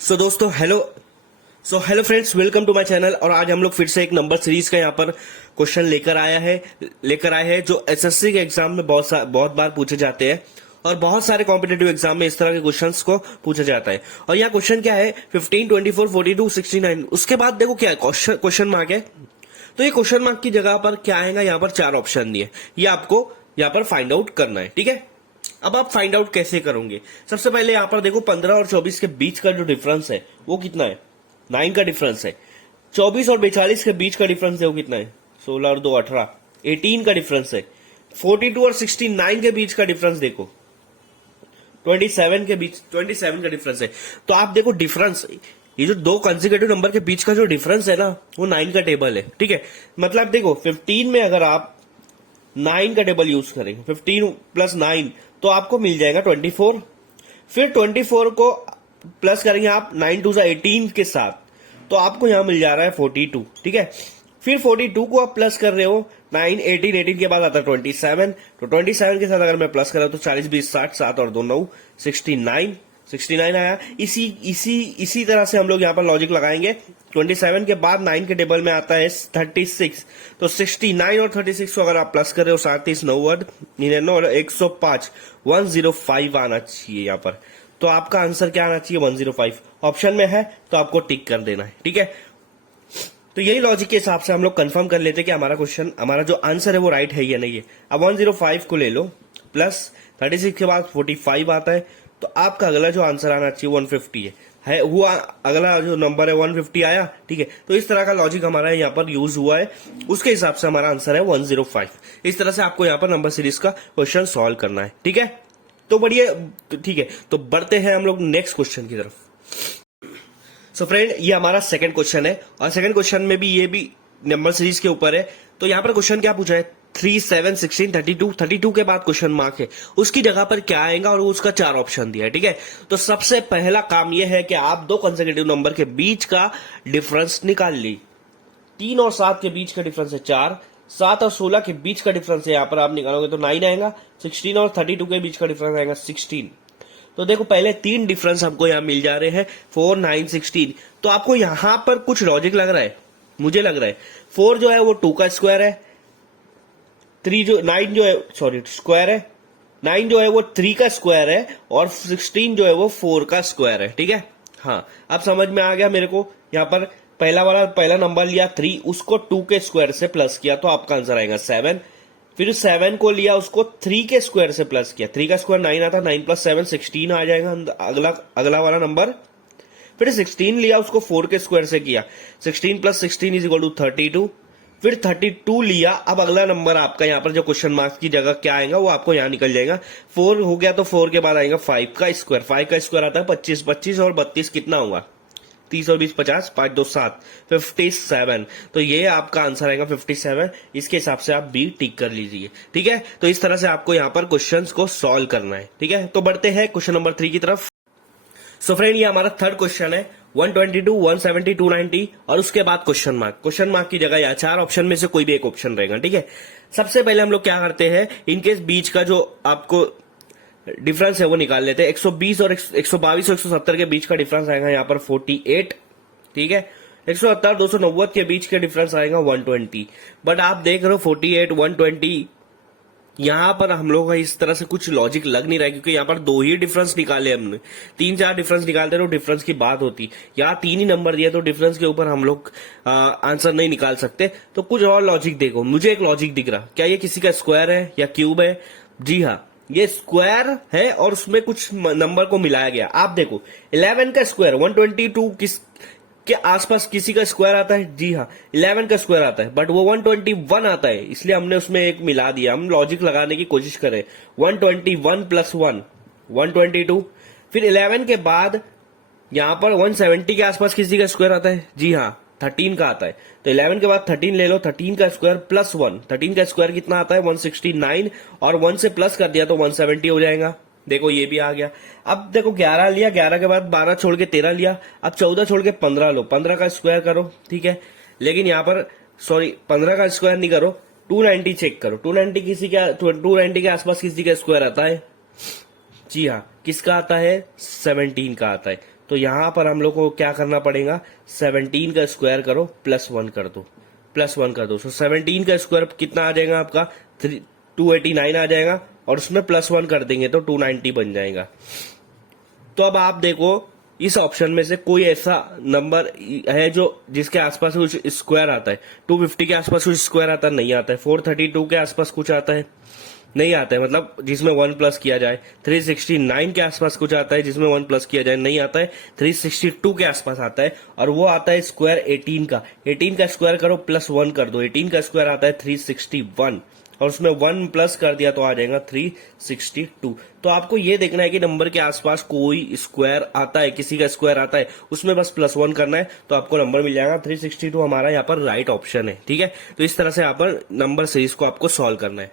दोस्तों hello friends, welcome to my channel. और आज हम लोग फिर से एक नंबर सीरीज का यहाँ पर क्वेश्चन लेकर आए हैं जो एसएससी के एग्जाम में बहुत बार पूछे जाते हैं और बहुत सारे कॉम्पिटेटिव एग्जाम में इस तरह के क्वेश्चंस को पूछा जाता है। और यहाँ क्वेश्चन क्या है, 15, 24, 42, 69। उसके बाद देखो क्या है, क्वेश्चन मार्क है। तो ये क्वेश्चन मार्क की जगह पर क्या आएगा, यहाँ पर 4 ऑप्शन दिए, ये आपको यहाँ पर फाइंड आउट करना है। ठीक है, अब आप फाइंड आउट कैसे करोगे? सबसे पहले यहाँ पर देखो 15 और 24 के बीच का जो डिफरेंस है वो कितना है, 9 का डिफरेंस है। 24 और 42 के बीच का डिफरेंस है वो कितना है, 16 और 2 18, 18 का डिफरेंस है। 42 और 69 के बीच का डिफरेंस देखो, 27 का डिफरेंस है। तो आप देखो डिफरेंस, ये जो दो कंसेक्यूटिव नंबर के बीच का जो डिफरेंस है ना, वो 9 का टेबल है। ठीक है, मतलब देखो 15 में अगर आप 9 का टेबल यूज करेंगे, 15 प्लस 9 तो आपको मिल जाएगा 24। फिर 24 को प्लस करेंगे आप 9 2 18 के साथ, तो आपको यहां मिल जा रहा है 42। ठीक है, फिर 42 को आप प्लस कर रहे हो 9 18, 18 के बाद आता है 27। तो 27 के साथ अगर मैं प्लस कर रहा हूं तो 40 20 60, 7 और 2 9, 69 आया। इसी तरह से हम लोग यहाँ पर लॉजिक लगाएंगे। 27 के बाद 9 के टेबल में आता है 36, तो 69 और 36 को अगर आप प्लस कर रहे हो 37 99 और 105, 105 आना चाहिए यहाँ पर। तो आपका आंसर क्या आना चाहिए, 105 ऑप्शन में है, तो आपको टिक कर देना है। ठीक है, तो यही लॉजिक के हिसाब से हम लोग कंफर्म कर लेते हैं कि हमारा जो आंसर है वो राइट है या नहीं है। अब 105 को ले लो, प्लस 36 के बाद 45 आता है, तो आपका अगला जो आंसर आना चाहिए 150 है हुआ, अगला जो नंबर है 150 आया। ठीक है, तो इस तरह का लॉजिक हमारा यहाँ पर यूज हुआ है, उसके हिसाब से हमारा आंसर है 105। इस तरह से आपको यहाँ पर नंबर सीरीज का क्वेश्चन सॉल्व करना है। ठीक है, तो बढ़िया, ठीक है, तो बढ़ते हैं हम लोग नेक्स्ट क्वेश्चन की तरफ। सो फ्रेंड, ये हमारा सेकंड क्वेश्चन है और सेकंड क्वेश्चन में भी ये भी नंबर सीरीज के ऊपर है। तो यहाँ पर क्वेश्चन क्या पूछा है, 3 7 16 32 के बाद क्वेश्चन मार्क है, उसकी जगह पर क्या आएगा और उसका 4 ऑप्शन दिया है। ठीक है, तो सबसे पहला काम यह है कि आप दो कंसेक्यूटिव नंबर के बीच का डिफरेंस निकाल ली। 3 और 7 के बीच का डिफरेंस है 4, 7 और 16 के बीच का डिफरेंस है, यहाँ पर आप निकालोगे तो 9 आएगा। 16 और 32 के बीच का डिफरेंस आएगा 16। तो देखो पहले 3 डिफरेंस हमको यहाँ मिल जा रहे हैं, 4 9 16। तो आपको यहां पर कुछ लॉजिक लग रहा है, मुझे लग रहा है 4 जो है वो 2 का स्क्वायर है, 9 जो है स्क्वायर है, 9 जो है वो 3 का स्क्वायर है और 16 जो है वो 4 का स्क्वायर है। ठीक है, हाँ अब समझ में आ गया मेरे को। यहाँ पर पहला नंबर लिया 3, उसको 2 के स्क्वायर से प्लस किया तो आपका आंसर आएगा 7। फिर 7 को लिया, उसको 3 के स्क्वायर से प्लस किया, 3 का स्क्वायर 9 आता, 9 प्लस 7 16 आ जाएगा अगला वाला नंबर। फिर 16 लिया, उसको 4 के स्क्वायर से किया, 16 प्लस 16 इज इक्वल टू 32। फिर 32 लिया, अब अगला नंबर आपका यहाँ पर जो क्वेश्चन मार्क्स की जगह क्या आएगा वो आपको यहाँ निकल जाएगा। 4 हो गया तो 4 के बाद आएगा 5 का स्क्वायर, 5 का स्क्वायर आता है 25, 25 और 32 कितना होगा, 30 और 20 50, 5 2 7, 57। तो ये आपका आंसर आएगा 57। इसके हिसाब से आप बी टिक कर लीजिए। ठीक है, तो इस तरह से आपको यहाँ पर क्वेश्चंस को सॉल्व करना है। ठीक है, तो बढ़ते हैं क्वेश्चन नंबर 3 की तरफ। सो फ्रेंड, ये हमारा थर्ड क्वेश्चन है, 122 170 290 और उसके बाद क्वेश्चन मार्क की जगह या 4 ऑप्शन में से कोई भी एक ऑप्शन रहेगा। ठीक है, सबसे पहले हम लोग क्या करते हैं, इनकेस बीच का जो आपको डिफरेंस है वो निकाल लेते हैं। 120 और 122 और 170 के बीच का डिफरेंस आएगा यहाँ पर 48। ठीक है, 170 290 के बीच के डिफरेंस आएगा 120। बट आप देख रहे हो 48 120, यहां पर हम लोग का इस तरह से कुछ लॉजिक लग नहीं रहा है, क्योंकि यहाँ पर 2 ही डिफरेंस निकाले हमने। 3 4 डिफरेंस निकालते तो डिफरेंस की बात होती, यहाँ 3 ही नंबर दिया तो डिफरेंस के ऊपर हम लोग आंसर नहीं निकाल सकते। तो कुछ और लॉजिक देखो, मुझे एक लॉजिक दिख रहा, क्या ये किसी का स्क्वायर है या क्यूब है? जी हाँ, ये स्क्वायर है और उसमें कुछ नंबर को मिलाया गया। आप देखो 11 का स्क्वायर 122 किस के आसपास किसी का स्क्वायर आता है? जी हाँ, 11 का स्क्वायर आता है, बट वो 121 आता है, इसलिए हमने उसमें एक मिला दिया। हम लॉजिक लगाने की कोशिश करें, 121 प्लस 1 122। फिर 11 के बाद यहां पर 170 के आसपास किसी का स्क्वायर आता है? जी हाँ, 13 का आता है। तो 11 के बाद 13 ले लो, 13 का स्क्वायर प्लस 1, 13 का स्क्वायर कितना आता है 169, और 1 से प्लस कर दिया तो 170 हो जाएगा। देखो ये भी आ गया। अब देखो 11 लिया, 11 के बाद 12 छोड़ के 13 लिया, अब 14 छोड़ के 15 लो, 15 का स्क्वायर करो। ठीक है, लेकिन यहाँ पर 15 का स्क्वायर नहीं करो, 290 चेक करो। 290 के आसपास किसी का स्क्वायर आता है? जी हाँ, किसका आता है? 17 का आता है। तो यहां पर हम लोग को क्या करना पड़ेगा, 17 का स्क्वायर करो प्लस 1 कर दो, प्लस 1 कर दो। सो 17 का स्क्वायर कितना आ जाएगा आपका, 289 आ जाएगा, और उसमें प्लस 1 कर देंगे तो 290 बन जाएगा। तो अब आप देखो इस ऑप्शन में से कोई ऐसा नंबर है जो जिसके आसपास कुछ स्क्वायर आता है। 250 के आसपास कुछ स्क्वायर आता है, नहीं आता है। 432 के आसपास कुछ आता है, नहीं आता है, मतलब जिसमें 1 प्लस किया जाए। 369 के आसपास कुछ आता है जिसमें 1 प्लस किया जाए, नहीं आता है। 362 के आसपास आता है, और वो आता है स्क्वायर 18 का। 18 का स्क्वायर करो प्लस 1 कर दो, 18 का स्क्वायर आता है 361, और उसमें 1 प्लस कर दिया तो आ जाएगा 362। तो आपको ये देखना है कि नंबर के आसपास कोई स्क्वायर आता है, किसी का स्क्वायर आता है, उसमें बस प्लस 1 करना है तो आपको नंबर मिल जाएगा। 362 हमारा यहाँ पर राइट ऑप्शन है, ठीक है। तो इस तरह से यहाँ पर नंबर सीरीज को आपको सॉल्व करना है।